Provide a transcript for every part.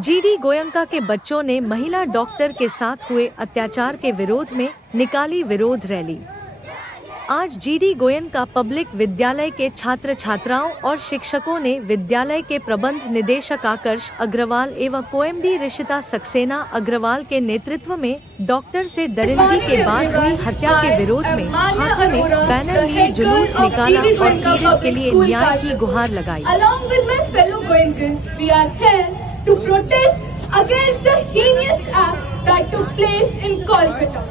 GD Goenka के बच्चों ने महिला डॉक्टर के साथ हुए अत्याचार के विरोध में निकाली विरोध रैली। आज जीडी गोयनका पब्लिक विद्यालय के छात्र छात्राओं और शिक्षकों ने विद्यालय के प्रबंध निदेशक आकर्ष अग्रवाल एवं पोएमडी ऋषिता सक्सेना अग्रवाल के नेतृत्व में डॉक्टर से दरिंदगी के बाद हुई हत्या के विरोध में हाथों में बैनर लिए जुलूस निकाला और पीड़ित के लिए न्याय की गुहार लगाई। To protest against the heinous act that took place in Kolkata.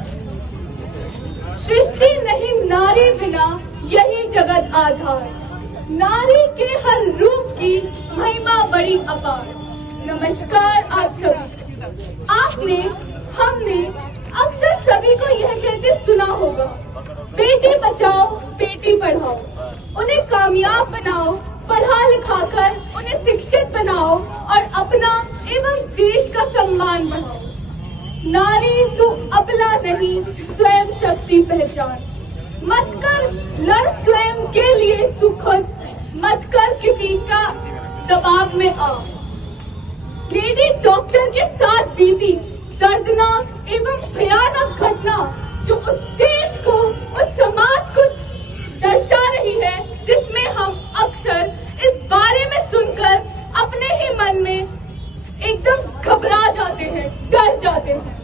सृष्टि नहीं नारी बिना यही जगत आधार, नारी के हर रूप की महिमा बड़ी अपार। नमस्कार आप सभी। आपने हमने अक्सर सभी को यह कहते सुना होगा, बेटी बचाओ बेटी पढ़ाओ, उन्हें कामयाब बनाओ, पढ़ा लिखा कर उन्हें शिक्षित बनाओ और अपना एवं देश का सम्मान बढ़ाओ। नारी तू अबला नहीं, स्वयं शक्ति पहचान, मत कर लड़ स्वयं के लिए सुखद, मत कर किसी का दबाव में आ। लेडी डॉक्टर के साथ बीती दर्दनाक एवं भयानक घटना जो उस देश को, उस समाज को दर्शा रही है, जिसमें हम अक्सर इस बारे में सुनकर अपने ही मन में एकदम घबरा जाते हैं, डर जाते हैं।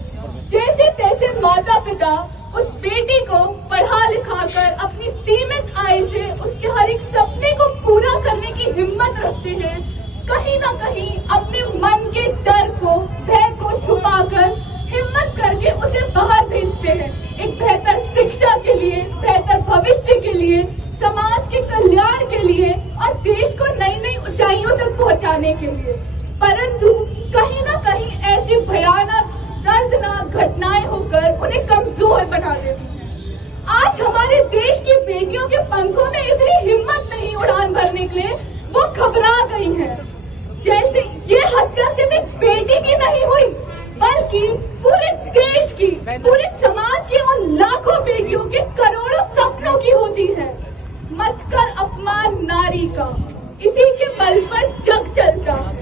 जैसे तैसे माता पिता उस बेटी को पढ़ा लिखा कर अपनी सीमित आय से उसके हर एक सपने को पूरा करने की हिम्मत रखते हैं, कहीं ना कहीं अपने मन के डर को, भय को छुपाकर हिम्मत करके उसे बाहर भेजते हैं, एक बेहतर शिक्षा के लिए, बेहतर भविष्य के लिए, समाज के कल्याण के लिए और देश को नई नई ऊंचाइयों तक पहुंचाने के लिए। परंतु कहीं ना कहीं ऐसी भयानक दर्दनाक घटनाएं होकर उन्हें कमजोर बना देती। आज हमारे देश की बेटियों के पंखों में इतनी हिम्मत नहीं उड़ान भरने के लिए, वो घबरा गई हैं। जैसे ये हत्या सिर्फ एक बेटी की नहीं हुई, बल्कि पूरे देश की, पूरे समाज की और लाखों बेटियों के करोड़ों सपनों की होती है। मत कर अपमान नारी का, इसी के बल पर जग चलता है,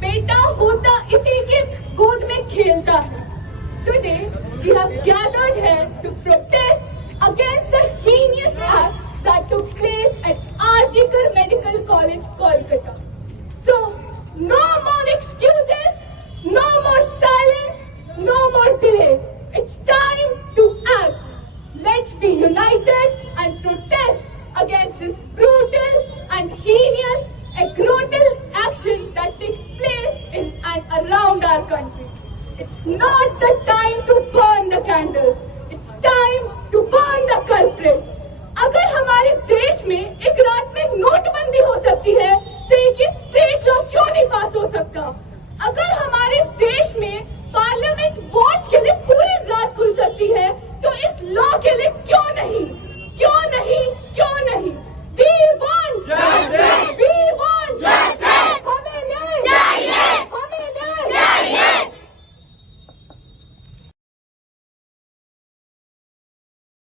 बेटा होता इसी के गोद में खेलता है। Today we have gathered here to protest against the heinous act that took place at R.G. Kar Medical College, Kolkata. So, no more excuses, no more silence, no more delay. It's time to act. Let's be united and protest against this brutal and heinous, brutal action that takes place in and around our country. It's not the time to burn the candles. It's time to burn the culprits. अगर हमारे देश में एक रात में नोटबंदी हो सकती है, तो एक स्ट्रीट लॉ क्यों नहीं पास हो सकता? अगर हमारे देश में पार्लियामेंट वोट के लिए पूरी रात खुल सकती है, तो इस लॉ के लिए